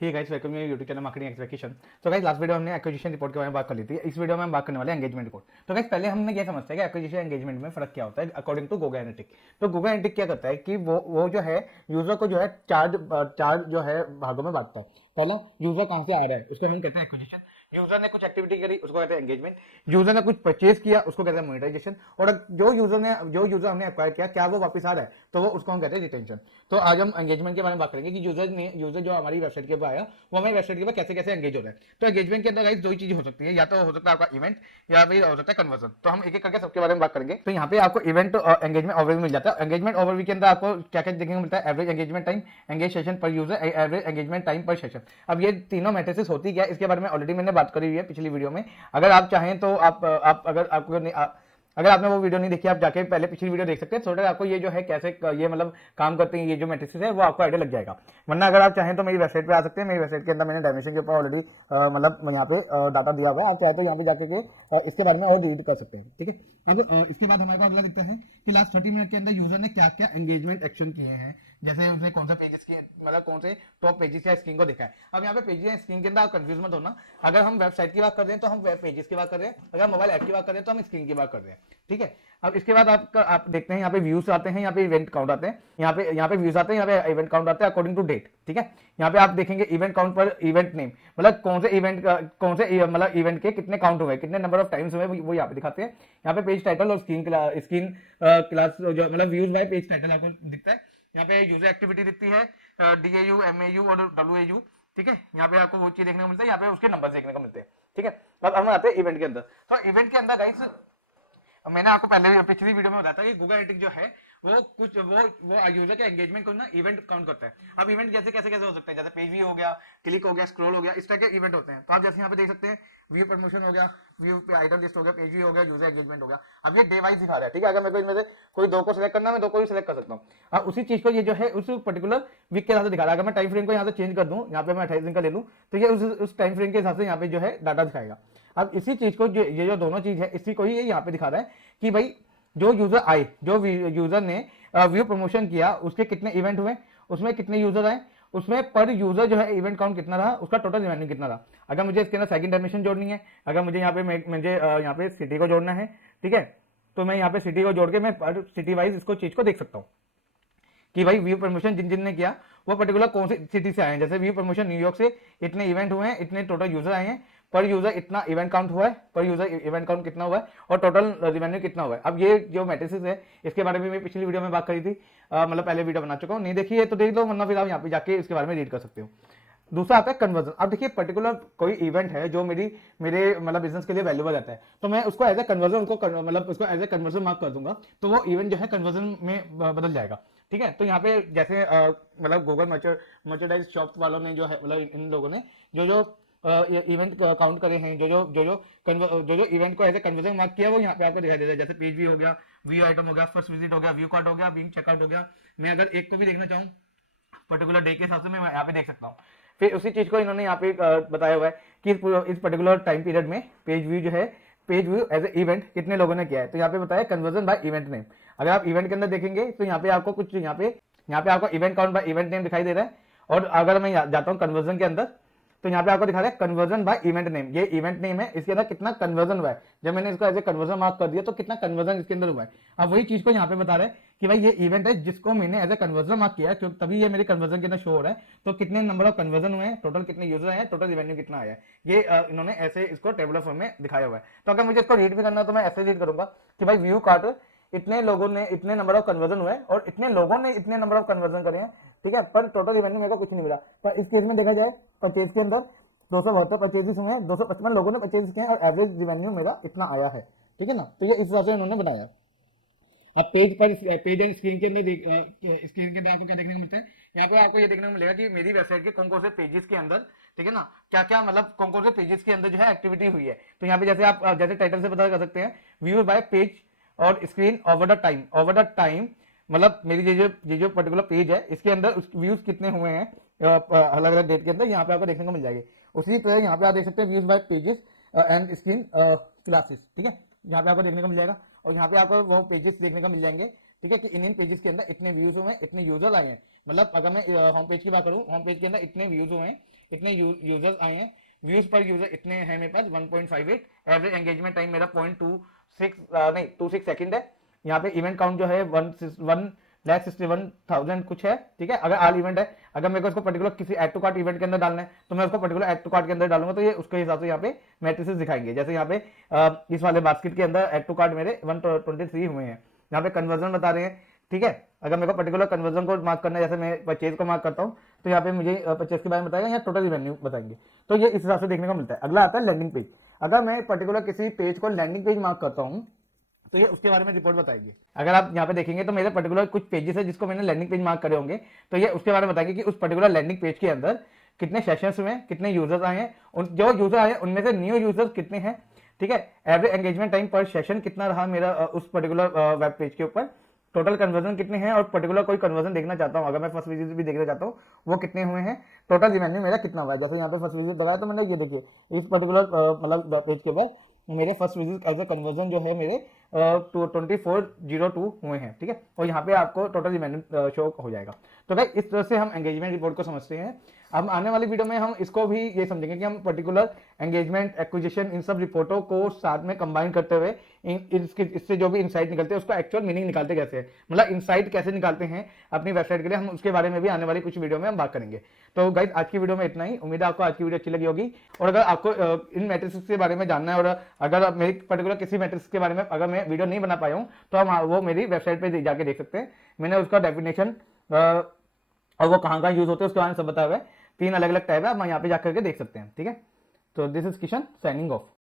Hey guys, welcome to YouTube channel marketing expectation. तो guys, last video हमने acquisition report के बारे में बात कर ली थी। इस वीडियो में हम बात करने वाले हैं एंगेजमेंट रिपोर्ट। तो गाइस, पहले हमने ये समझते हैं कि एक्विजिशन एंगेजमेंट में फर्क क्या होता है अकॉर्डिंग टू गोगो एनालिटिक। तो गोगो एनालिटिक क्या करता है कि वो जो है यूजर को जो है चार जो है भागों में बांटता है। पहला, यूजर कहां से आ रहा है उसको हम कहते हैं एक्विजिशन। यूजर ने कुछ एक्टिविटी करी उसको कहते हैं एंगेजमेंट। यूजर ने कुछ परचेज किया उसको कहते हैं मोनेटाइजेशन। और जो यूजर हमने एक्वायर किया क्या वो वापस आ रहा है तो वो उसको हम कहते हैं रिटेंशन। तो आज हम एंगेजमेंट के बारे में बात करेंगे कि यूजर जो हमारी वेबसाइट के ऊपर आया वो हमारी वेबसाइट के ऊपर कैसे कैसे एंगेज हो रहा है। तो एंगेजमेंट के अंदर गाइस दो ही चीजें हो सकती है, या तो हो सकता है आपका इवेंट या फिर हो सकता है कन्वर्जन। तो हम एक एक करके सबके बारे में बात करेंगे। तो यहाँ पे आपको इवेंट एंगेजमेंट ओवरव्यू मिल जाता है। एंगेजमेंट ओवरव्यू के अंदर आपको क्या क्या देखने को मिलता है, average engagement time, engage session पर यूजर, एवरेज एंगेजमेंट टाइम पर सेशन। अब ये तीनों मैट्रिसेस होती क्या है इसके बारे में ऑलरेडी मैंने बात करी हुई है पिछली वीडियो में। अगर आप चाहें तो अगर आपने वो वीडियो नहीं देखी आप जाके पहले पिछली वीडियो देख सकते हैं। थोड़ा आपको ये जो है कैसे ये मतलब काम करते हैं ये जो मैट्रिसेस है वो आपको आइडिया लग जाएगा। वरना अगर आप चाहें तो मेरी वेबसाइट पे आ सकते हैं। मेरी वेबसाइट के अंदर मैंने डायमेंशन के ऊपर ऑलरेडी मतलब यहाँ पे डाटा दिया हुआ है। आप चाहे तो यहाँ पे जाके के इसके बारे में और रीड कर सकते हैं। ठीक है, अब इसके बाद हमारे पास अगला दिखता है कि लास्ट 30 मिनट के अंदर यूजर ने क्या क्या एंगेजमेंट एक्शन किए हैं। जैसे उसने कौन सा पेजेस की मतलब कौन से टॉप पेजेस या स्क्रीन को देखा है। अब यहाँ पे पेजेस या स्क्रीन के अंदर आप कंफ्यूज मत होना। अगर हम वेबसाइट की बात कर रहे हैं तो हम वेब पेजेस की बात कर रहे हैं, अगर मोबाइल ऐप की बात कर रहे हैं तो हम स्क्रीन की बात कर रहे हैं। ठीक है, अब इसके बाद आप देखते हैं यहाँ पे व्यूज आते हैं, यहाँ पे इवेंट काउंट आते हैं, यहाँ पे व्यूज आते हैं, यहाँ पे इवेंट काउंट आते हैं अकॉर्डिंग टू डेट। ठीक है, यहाँ पे आप देखेंगे इवेंट काउंट पर इवेंट नेम मतलब कौन से मतलब इवेंट के कितने काउंट हुए, कितने नंबर ऑफ टाइम्स हुए वो यहाँ पे दिखाते हैं। यहाँ पे पेज टाइटल और स्क्रीन क्लास जो मतलब व्यूज बाय पेज टाइटल आपको दिखता है। यहाँ पे यूजर एक्टिविटी दिखती है, DAU, MAU और WAU। ठीक है, यहाँ पे आपको वो चीज देखने को मिलता है, यहाँ पे उसके नंबर देखने को मिलते हैं। ठीक है, अब हम आते हैं इवेंट के अंदर। तो इवेंट के अंदर गाइस मैंने आपको पहले पिछली वीडियो में बताया था कि गूगल एनालिटिक्स जो है वो यूजर के एंगेजमेंट को ना इवेंट काउंट करता है। अब इवेंट जैसे कैसे कैसे हो सकते हैं, जैसे पेज व्यू हो गया, क्लिक हो गया, स्क्रॉल हो गया, इस तरह के इवेंट होते हैं। तो आप जैसे यहाँ पे देख सकते हैं व्यू प्रमोशन हो गया, व्यू पे आइटम लिस्ट हो गया, पेज व्यू हो गया, यूजर एंगेजमेंट हो गया। अब ये डे वाइज दिखा रहा है। ठीक है, अगर मेरे को इनमें से कोई दो को सिलेक्ट करना है मैं दो को भी सिलेक्ट कर सकता हूँ। अब उसी चीज को ये जो है उस पर्टिकुलर वीक के हिसाब से दिखा रहा है। अगर मैं टाइम फ्रेम को यहाँ से चेंज कर दूँ, यहाँ पे मैं 28 दिन का ले लूँ तो ये उस टाइम फ्रेम के हिसाब से यहाँ पे जो है डाटा दिखाएगा। अब इसी चीज को ये जो दोनों चीज है इसी को ही यहाँ पे दिखा रहा है कि भाई जो यूजर आए, जो यूजर ने व्यू प्रमोशन किया उसके कितने इवेंट हुए, उसमें कितने यूजर आए, उसमें पर यूजर जो है इवेंट काउंट कितना रहा, उसका टोटल रेवेन्यू कितना रहा। अगर मुझे इसके अंदर सेकंड डायमेंशन जोड़नी है, अगर मुझे यहाँ पे सिटी को जोड़ना है, ठीक है, तो मैं यहाँ पे सिटी को जोड़ के मैं पर सिटी वाइज इसको चीज को देख सकता हूँ कि भाई व्यू प्रमोशन जिन जिन ने किया वो पर्टिकुलर कौन सी सिटी से आए हैं। जैसे व्यू प्रमोशन न्यूयॉर्क से इतने इवेंट हुए हैं, इतने टोटल यूजर आए हैं, पर यूजर इतना इवेंट काउंट हुआ है, पर यूजर इवेंट काउंट कितना हुआ है और टोटल रेवेन्यू कितना हुआ है। अब ये जो मैट्रिसेस है इसके बारे में मैं पिछली वीडियो में बात करी थी, मतलब पहले वीडियो बना चुका हूँ, नहीं देखी है तो देख लो, वरना फिर आप यहाँ पे जाके इसके बारे में रीड कर सकते हो। दूसरा आता है कन्वर्जन। अब देखिए पर्टिकुलर कोई इवेंट है जो मेरे मतलब बिजनेस के लिए वैल्यूबल रहता है, तो मैं उसको एज ए कन्वर्जन मतलब उसको एज ए कन्वर्जन मार्क कर दूंगा तो वो इवेंट जो है कन्वर्जन में बदल जाएगा। ठीक है, तो यहाँ पे जैसे मतलब गूगल मर्चेंडाइज शॉप वालों ने जो है मतलब इन लोगों ने जो जो इवेंट काउंट करे हैं, जो इवेंट को एज ए कन्वर्जन मार्क किया वो यहाँ पे आपको दिखाई देता है। जैसे पेज व्यू हो गया, व्यू आइटम हो गया, फर्स्ट विजिट हो गया, व्यू कार्ड हो गया, बीइंग चेकआउट हो गया। मैं अगर एक को भी देखना चाहूँ पर्टिकुलर डे के हिसाब से मैं यहाँ पे देख सकता हूँ। फिर उसी चीज को इन्होंने यहाँ पे बताया हुआ है कि इस पर्टिकुलर टाइम पीरियड में पेज व्यू जो है, page view as a event कितने लोगों ने किया है। तो यहाँ पे बताया कन्वर्जन बाय इवेंट नेम। अगर आप इवेंट के अंदर देखेंगे तो यहाँ पे आपको कुछ यहाँ पे आपको event count by event name दिखाई दे रहा है। और अगर मैं जाता हूँ कन्वर्जन के अंदर तो यहाँ पे आपको दिखा रहा है कन्वर्जन बाय इवेंट नेम। ये इवेंट नेम है, इसके अंदर कितना कन्वर्जन हुआ है। जब मैंने इसको एज ए कन्वर्जन मार्क कर दिया तो कितना कन्वर्जन इसके अंदर हुआ है। अब वही चीज को यहाँ पे बता रहा है कि भाई ये इवेंट है जिसको मैंने एज ए कन्वर्जन मार्क किया है, क्योंकि तभी ये मेरे कन्वर्जन के अंदर शो हो रहा है। तो कितने नंबर ऑफ कन्वर्जन हुए हैं, टोटल कितने यूजर आए हैं, टोटल रेवेन्यू कितना आया है, ये इन्होंने ऐसे इसको टेबुलर फॉर्म में दिखाया हुआ है। तो अगर मुझे इसको रीड भी करना है तो मैं ऐसे रीड करूंगा कि भाई व्यू कार्ट इतने लोगों ने इतने नंबर ऑफ कन्वर्जन हुए और इतने लोगों ने इतने नंबर ऑफ कन्वर्जन करे हैं। ठीक है, पर टोटल रेवेन्यू मेरे को कुछ नहीं मिला। पर इस केस में देखा जाए परचेज के अंदर 272 परचेजेस हुए हैं, 255 लोगों ने परचेज किए हैं और एवरेज रेवेन्यू मेरा इतना आया है। ठीक है ना, तो ये इस हिसाब से उन्होंने बनाया। अब पेज एंड स्क्रीन के अंदर स्क्रीन के अंदर आपको क्या देखने को मिलता है, यहाँ पे आपको ये देखने को मिलेगा कि मेरी वेबसाइट के कौन कौन से पेजेस के अंदर, ठीक है ना, क्या क्या मतलब कौन कौन से पेजेस के अंदर जो है एक्टिविटी हुई है। तो यहाँ पे जैसे आप जैसे टाइटल से पता कर सकते हैं व्यू बाय पेज और स्क्रीन ओवर द टाइम मतलब मेरी जो पर्टिकुलर पेज है इसके अंदर व्यूज कितने हुए हैं अलग अलग डेट के अंदर, यहाँ पे आपको देखने को मिल जाएगी। उसी तरह यहाँ पे आप देख सकते हैं views by pages and screen classes. ठीक है, यहाँ पे आपको देखने को मिल जाएगा और यहाँ पे आपको वो पेजेस देखने को मिल जाएंगे। ठीक है, कि इन पेजेस के अंदर इतने व्यूज हुए हैं, इतने यूजर आए हैं। मतलब अगर मैं होम पेज की बात करूँ, होम पेज के अंदर इतने व्यूज हुए हैं, इतने यूजर्स आए हैं, व्यूज पर यूजर इतने हैं मेरे पास 1.58, एवरेज एंगेजमेंट टाइम मेरा 2.6 सेकंड है। यहाँ पे इवेंट काउंट जो है 1,61,000 कुछ है, ठीक है। अगर ऑल इवेंट है, अगर मेरे को इसको पर्टिकुलर किसी ऐड टू कार्ट इवेंट के अंदर डालना है तो मैं उसको पर्टिकुलर ऐड टू कार्ट के अंदर डालूंगा, तो ये उसके हिसाब से यहाँ पे मैट्रिसेस दिखाएंगे। जैसे यहाँ पे इस वाले बास्केट के अंदर ऐड टू कार्ट मेरे 123 हुए हैं, यहाँ पे कन्वर्जन बता रहे हैं, ठीक है। अगर मेरे को पर्टिकुलर कन्वर्जन को मार्क करना है, जैसे मैं परचेज को मार्क करता हूँ, तो यहाँ पे मुझे परचेज के बारे में बताएगा या टोटल रिवेन्यू बताएंगे, तो ये इस हिसाब से देखने को मिलता है। अगला आता है लैंडिंग पेज। अगर मैं पर्टिकुलर किसी पेज को लैंडिंग पेज मार्क करता हूँ तो ये उसके बारे में रिपोर्ट बताएगी। अगर आप यहाँ पे देखेंगे तो मेरे पर्टिकुलर कुछ पेजेस है जिसको मैंने लैंडिंग पेज मार्क करे होंगे, तो ये उसके बारे में बताएगी कि उस पर्टिकुलर लैंडिंग पेज के अंदर कितने सेशंस हुए, कितने यूजर्स आए हैं, जो यूजर आए हैं उनमें से न्यू यूजर्स कितने हैं, ठीक है। एवरेज एंगेजमेंट टाइम पर सेशन कितना रहा मेरा उस पर्टिकुलर वेब पेज के ऊपर, टोटल कन्वर्जन कितने हैं, और पर्टिकुलर कोई कन्वर्जन देखना चाहता हूँ, अगर मैं फर्स्ट विजिट भी देखना चाहता हूँ वो कितने हुए हैं, टोटल रिवेन्यू मेरा कितना हुआ है। जैसे यहाँ पे फर्स्ट विजिट लगाया तो मैंने ये देखिए इस पर्टिकुलर मतलब पेज के ऊपर मेरे first visit as a conversion जो है मेरे 2402 हुए हैं, ठीक है। और यहाँ पे आपको टोटल रिवेन्यू शो हो जाएगा। तो भाई इस तरह से हम एंगेजमेंट रिपोर्ट को समझते हैं। अब आने वाली वीडियो में हम इसको भी ये समझेंगे कि हम पर्टिकुलर एंगेजमेंट, एक्विजिशन, इन सब रिपोर्टों को साथ में कंबाइन करते हुए इससे जो भी इनसाइट निकलते हैं उसका एक्चुअल मीनिंग निकालते कैसे हैं, मतलब इनसाइट कैसे निकालते हैं अपनी वेबसाइट के लिए, हम उसके बारे में भी आने वाली कुछ वीडियो में हम बात करेंगे। तो गाइस आज की वीडियो में इतना ही, उम्मीद है आपको आज की वीडियो अच्छी लगी होगी। और अगर आपको इन मैट्रिक्स के बारे में जानना है, और अगर मेरी पर्टिकुलर किसी मैट्रिक्स के बारे में अगर मैं वीडियो नहीं बना पाया हूँ तो हम वो मेरी वेबसाइट पर जाके देख सकते हैं। मैंने उसका डेफिनेशन और वो कहाँ यूज होते हैं उसके बारे में सब बताया हुआ है। 3 अलग अलग टैब है, आप यहाँ पे जाकर के देख सकते हैं, ठीक है। तो this is Kishan signing off.